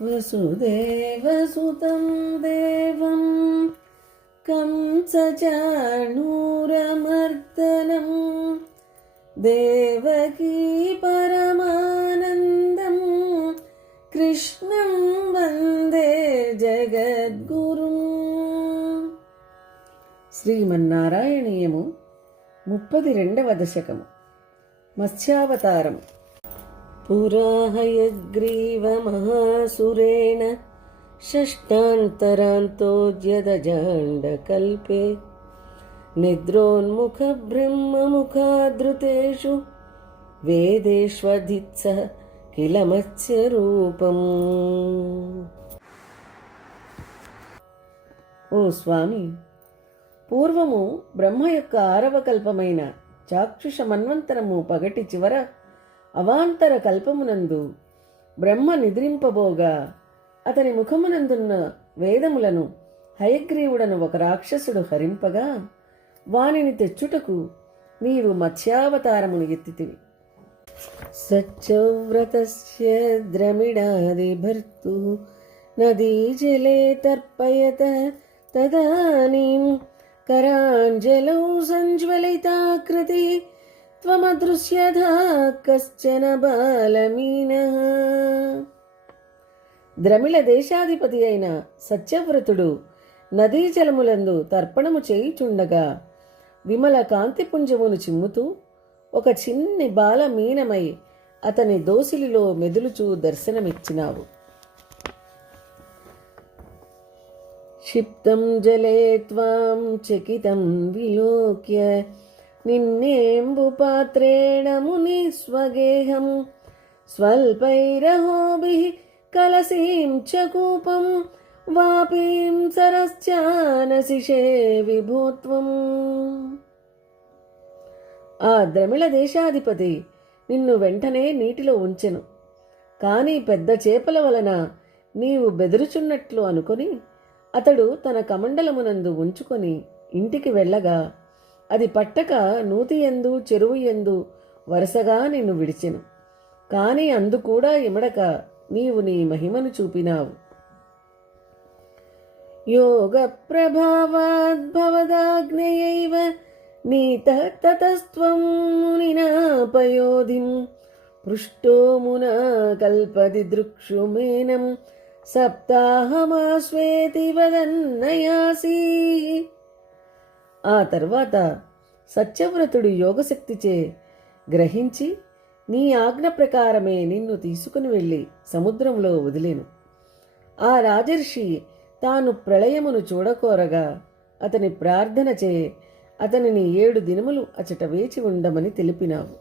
వసుదేవసుతం దేవం కంసచాణూరమర్దనం దేవకీ పరమానందం కృష్ణం వందే జగద్గురుం. శ్రీమన్నారాయణీయము 32వ దశకము. మత్స్యావతారము. పురాహయగ్రీవమహాసురేణ షష్టాంతరాంతోజ్యదజాండకల్పే నిద్రోన్ముఖబ్రహ్మముఖాదృతేషు వేదేష్వధిత్స కిల మత్స్యరూపం. ఓ స్వామి, పూర్వము బ్రహ్మ యొక్క 6వ కల్పమైన చాక్షుష మన్వంతరము పగటి చివర అవాంతర కల్పమునందు బ్రహ్మ నిద్రింపబోగా అతని ముఖమునందున్న వేదములను హయగ్రీవుడను ఒక రాక్షసుడు హరింపగా వానిని తెచ్చుటకు నీవు మత్స్యావతారమును ఎత్తితివి. సత్యవ్రతస్య ద్రమిడాదిభర్తు నదీజలే తర్పయత తదానీం కరాంజలౌ సంజ్వలితాకృతి త్వమదృశ్యథా కశ్చన బాలమీనః. ద్రమిళ దేశాధిపతి అయిన సత్యవ్రతుడు నదీ జలములందు తర్పణము చేయుచుండగా విమల కాంతిపుంజమును చిమ్ముతూ ఒక చిన్ని బాల మీనమై అతని దోసిలిలో మెదులుచూ దర్శనమిచ్చినావు. క్షిప్తం జలే త్వాం చకితం విలోక్య నిన్నేంబు పాత్రేణ ముని స్వగేహం స్వల్పైరహోభిః కలసీం చ కూపం వాపీం సరశ్చానసిషే విభూత్వం. ఆ ద్రమిళ దేశాధిపతి నిన్ను వెంటనే నీటిలో ఉంచెను. కాని పెద్ద చేపల వలన నీవు బెదురుచున్నట్లు అనుకొని అతడు తన కమండలమునందు ఉంచుకొని ఇంటికి వెళ్ళగా అది పట్టక నూతియందు చెరువు యందు వరుసగా నిన్ను విడిచెను. కాని అందుకూడా ఇమడక నీవు నీ మహిమను చూపినావు. యోగ ప్రభావాద్భవదాగ్నేయైవ నీతః తతస్త్వం మునినా పయోధిం పృష్టో మునా కల్పది దృక్షుమేనం సప్తాహమాస్వేతి వదన్నయాసి. ఆ తర్వాత సత్యవ్రతుడు యోగశక్తిచే గ్రహించి నీ ఆజ్ఞ ప్రకారమే నిన్ను తీసుకుని వెళ్ళి సముద్రంలో వదిలేను. ఆ రాజర్షి తాను ప్రళయమును చూడకోరగా అతని ప్రార్థనచే అతనిని 7 దినములు అచట వేచి ఉండమని తెలిపినావు.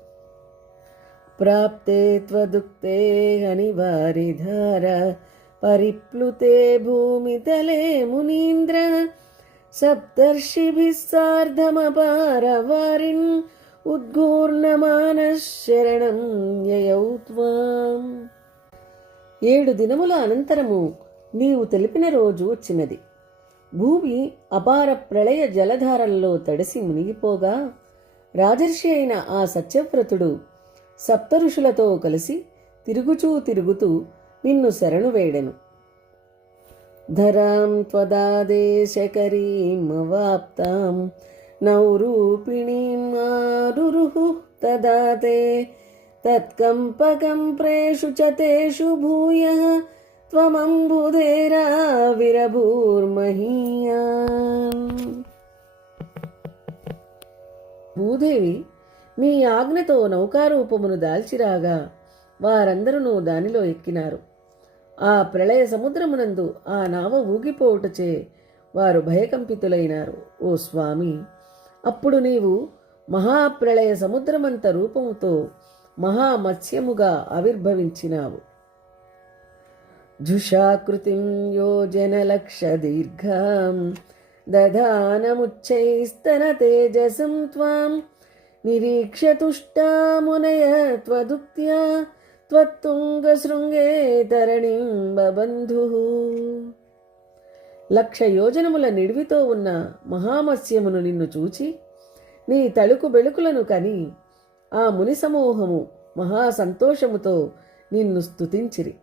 ప్రాప్తే త్వదుక్తే అనివారిధార పరిప్లుతే భూమితలే మునీంద్ర సప్తర్షిభిః సార్ధమపారవారిన్ ఉద్గూర్ణమానః శరణం యయౌ త్వాం. 7 దినముల అనంతరము నీవు తెలిపిన రోజు వచ్చినది. భూమి అపార ప్రళయ జలధారల్లో తడిసి మునిగిపోగా రాజర్షి అయిన ఆ సత్యవ్రతుడు సప్తఋషులతో కలిసి తిరుగుతూ నిన్ను శరణు వేడెను. ధరాం త్వదాదేశకరీమవాప్తాం నౌరూపిణీం ఆరురుః తదాతే తత్కంపకంప్రేషు చ తేషు భూయః త్వమంబుధేరావిరభూర్మహీయాన్. భూదేవి నీ ఆజ్ఞతో నౌకారూపమును దాల్చిరాగా వారందరూ దానిలో ఎక్కినారు. ఆ ప్రళయ సముద్రమునందు ఆ నావ ఊగిపోవుటచే వారు భయకంపితులైనారు. ఓ స్వామి, అప్పుడు నీవు మహాప్రళయ సముద్రమంత రూపముతో మహామత్స్యముగా ఆవిర్భవించినావు. జుషాకృతిం యోజనలక్షదీర్ఘాం దధానముచ్చైస్తన తేజసం త్వాం నిరీక్ష్య తుష్టా మునయ త్వదుక్త్యా త్వత్తుంగశృంగే తరణిం బబంధుః. 1,00,000 యోజనముల నిడివితో ఉన్న మహామత్స్యమును నిన్ను చూచి నీ తళుకు బెళుకులను కని ఆ ముని సమూహము మహాసంతోషముతో నిన్ను స్తుతించిరి.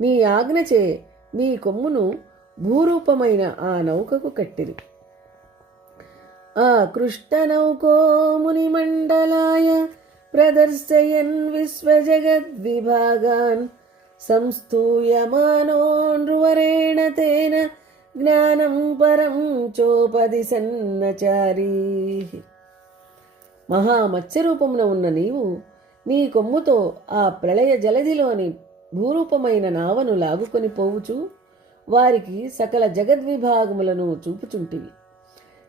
నీ ఆజ్ఞచే నీ కొమ్మును భూరూపమైన ఆ నౌకకు కట్టిరి. ఆ కృష్ణనౌకో మునిమండలాయ ప్రదర్శయన్ విశ్వజగద్విభాగాన్ సంస్తూయమానో నృవరేణ తేన జ్ఞానం పరం చోపదిశన్నచారీ. మహామత్స్యరూపమున ఉన్న నీవు నీ కొమ్ముతో ఆ ప్రళయ జలధిలోని భూరూపమైన నావను లాగుకొని పోవుచు వారికి సకల జగద్విభాగములను చూపుచుంటివి.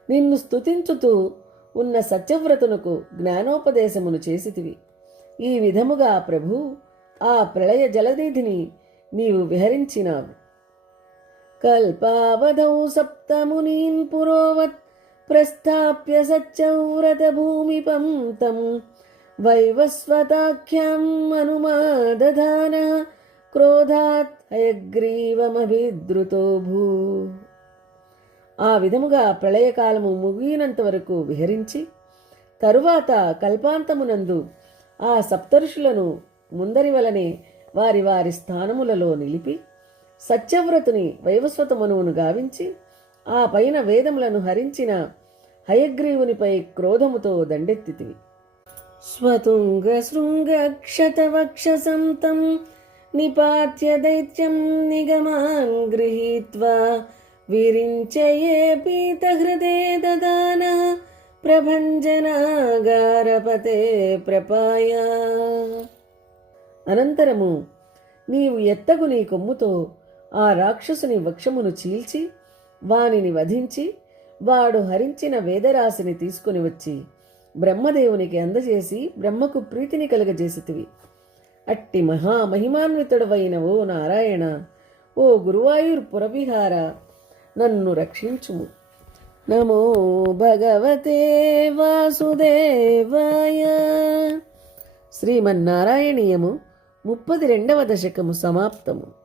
నిన్ను స్తుతించుతూ ఉన్న సత్యవ్రతునకు జ్ఞానోపదేశమును చేసితివి. ఈ విధముగా ప్రభు ఆ ప్రళయ జలనిధిని నీవు విహరించినావు. కల్పావధౌ సప్తమునీన్ పురోవత్ ప్రస్థాప్య సత్యవ్రత భూమిపం తం వైవస్వతాఖ్యాం అనుమాదధాన క్రోధాత్ హయగ్రీవమభిద్రుతో భూ. ఆ విధముగా ప్రళయకాలము ముగినంత వరకు విహరించి తరువాత కల్పాంతమునందు ఆ సప్తఋషులను ముందరి వలనే వారి వారి స్థానములలో నిలిపి సత్యవ్రతుని వైవస్వతమనువును గావించి ఆ పైన వేదములను హరించిన హయగ్రీవునిపై క్రోధముతో దండెత్తితివి. స్వతుంగ శృంగక్షతవక్షసం తం నిపాత్య దైత్యం నిగమాన్ గృహీత్వా విరించయే పీతహృదే దదాన ప్రభంజనాగారపతే ప్రపాయ. అనంతరము నీవు ఎత్తగు నీ కొమ్ముతో ఆ రాక్షసుని వక్షమును చీల్చి వానిని వధించి వాడు హరించిన వేదరాశిని తీసుకుని వచ్చి బ్రహ్మదేవునికి అందజేసి బ్రహ్మకు ప్రీతిని కలుగజేసితివి. అట్టి మహామహిమాన్వితుడవైన ఓ నారాయణ, ఓ గురువాయూర్ పురవిహార, నన్ను రక్షించుము. నమో భగవతే వాసుదేవాయ. శ్రీమన్నారాయణీయము 32వ దశకము సమాప్తము.